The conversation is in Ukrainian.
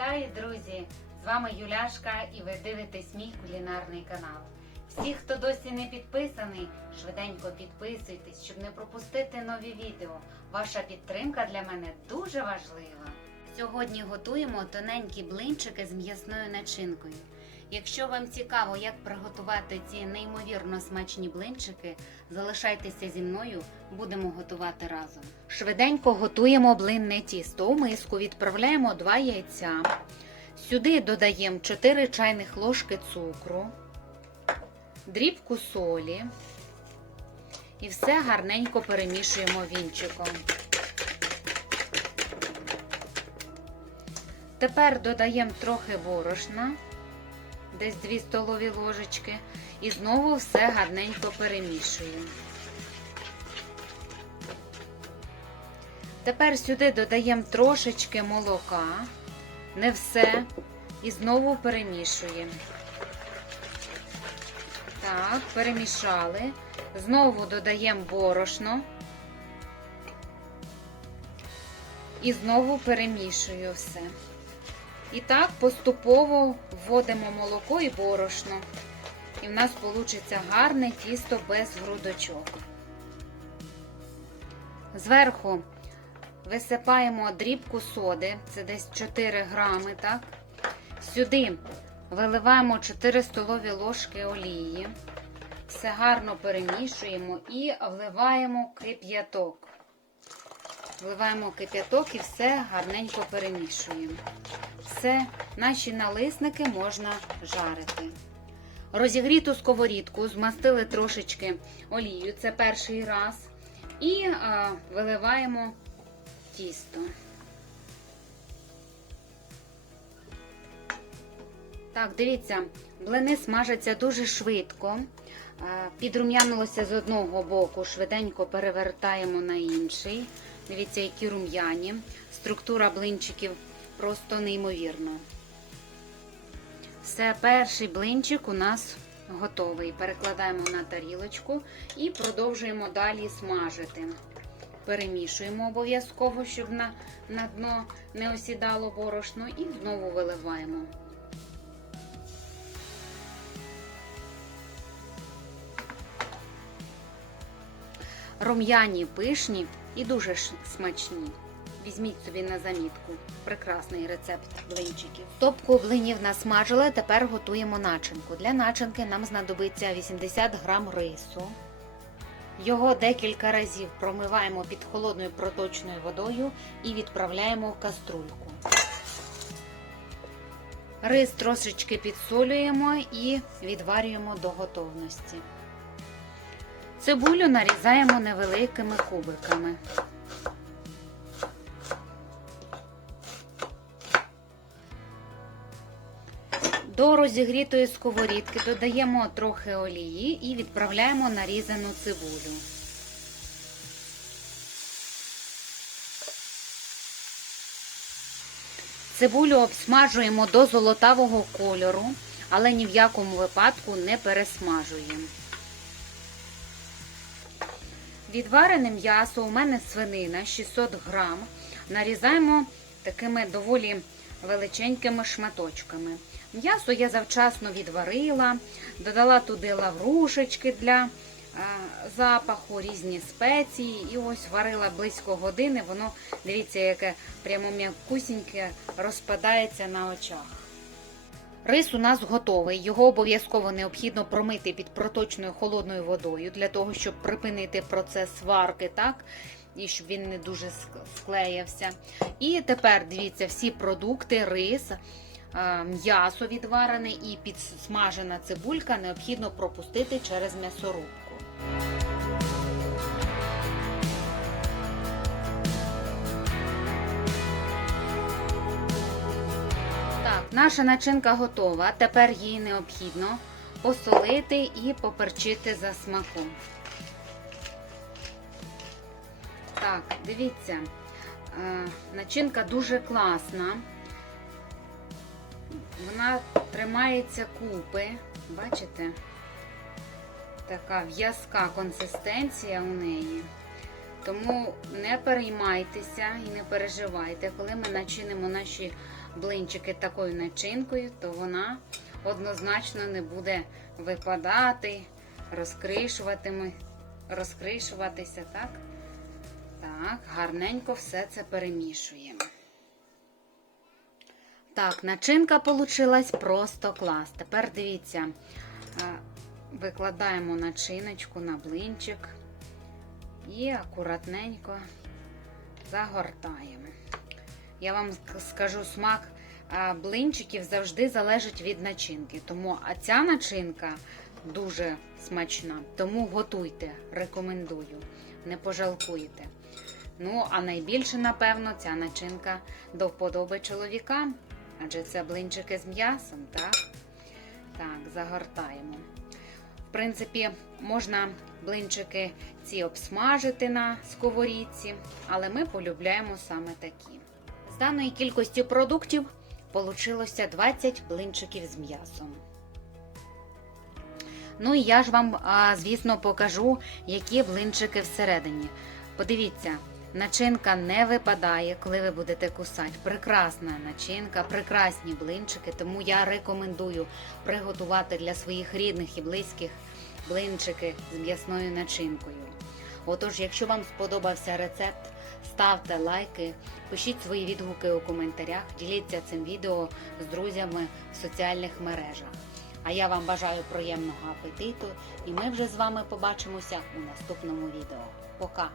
Вітаю, друзі! З вами Юляшка і ви дивитесь мій кулінарний канал. Всі, хто досі не підписаний, швиденько підписуйтесь, щоб не пропустити нові відео. Ваша підтримка для мене дуже важлива. Сьогодні готуємо тоненькі блинчики з м'ясною начинкою. Якщо вам цікаво, як приготувати ці неймовірно смачні блинчики, залишайтеся зі мною, будемо готувати разом. Швиденько готуємо блинне тісто. У миску відправляємо 2 яйця. Сюди додаємо 4 чайних ложки цукру, дрібку солі і все гарненько перемішуємо вінчиком. Тепер додаємо трохи борошна, десь 2 столові ложечки, і знову все гарненько перемішуємо. Тепер сюди додаємо трошечки молока, не все, і знову перемішуємо. Так, перемішали. Знову додаємо борошно. І знову перемішую все. І так поступово вводимо молоко і борошно. І в нас вийде гарне тісто без грудочок. Зверху висипаємо дрібку соди, це десь 4 грами, так? Сюди виливаємо 4 столові ложки олії. Все гарно перемішуємо і вливаємо кип'яток. Вливаємо кип'яток і все гарненько перемішуємо. Все, наші налисники можна жарити. Розігріту сковорідку змастили трошечки олію, це перший раз. І а, виливаємо тісто. Так, дивіться, блини смажаться дуже швидко. Підрум'янилося з одного боку, швиденько перевертаємо на інший. Дивіться, які рум'яні. Структура блинчиків просто неймовірна. Все, перший блинчик у нас готовий. Перекладаємо на тарілочку і продовжуємо далі смажити. Перемішуємо обов'язково, щоб на, на дно не осідало борошно, і знову виливаємо. Рум'яні пишні і дуже смачні. Візьміть собі на замітку. Прекрасний рецепт блинчиків. Топку блинів насмажили, тепер готуємо начинку. Для начинки нам знадобиться 80 грам рису. Його декілька разів промиваємо під холодною проточною водою і відправляємо в каструльку. Рис трошечки підсолюємо і відварюємо до готовності. Цибулю нарізаємо невеликими кубиками. До розігрітої сковорідки додаємо трохи олії і відправляємо нарізану цибулю. Цибулю обсмажуємо до золотавого кольору, але ні в якому випадку не пересмажуємо. Відварене м'ясо у мене свинина 600 грам. Нарізаємо такими доволі величенькими шматочками. М'ясо я завчасно відварила, додала туди лаврушечки для запаху, різні спеції. І ось варила близько години. Воно, дивіться, яке прямо м'якусіньке розпадається на очах. Рис у нас готовий. Його обов'язково необхідно промити під проточною холодною водою для того, щоб припинити процес сварки, так? І щоб він не дуже склеявся. І тепер дивіться, всі продукти, рис, м'ясо відварене і підсмажена цибулька необхідно пропустити через м'ясорубку. Так, наша начинка готова. Тепер її необхідно посолити і поперчити за смаком. Так, дивіться, начинка дуже класна. Вона тримається купи, бачите? Така в'язка консистенція у неї. Тому не переймайтеся і не переживайте. Коли ми начинимо наші блинчики такою начинкою, то вона однозначно не буде випадати, розкришуватися, так? Так, гарненько все це перемішуємо. Так, начинка получилась просто клас. Тепер дивіться, викладаємо начиночку на блинчик і акуратненько загортаємо. Я вам скажу, смак блинчиків завжди залежить від начинки. Тому а ця начинка дуже смачна. Тому готуйте, рекомендую, не пожалкуєте. Ну, а найбільше, напевно, ця начинка до вподоби чоловікам. Адже це блинчики з м'ясом, так? Так, загортаємо. В принципі, можна блинчики ці обсмажити на сковорідці, але ми полюбляємо саме такі. З даної кількості продуктів вийшло 20 блинчиків з м'ясом. Ну і я ж вам, звісно, покажу, які блинчики всередині. Подивіться, начинка не випадає, коли ви будете кусати. Прекрасна начинка, прекрасні блинчики, тому я рекомендую приготувати для своїх рідних і близьких блинчики з м'ясною начинкою. Отож, якщо вам сподобався рецепт, ставте лайки, пишіть свої відгуки у коментарях, діліться цим відео з друзями в соціальних мережах. А я вам бажаю приємного апетиту, і ми вже з вами побачимося у наступному відео. Пока!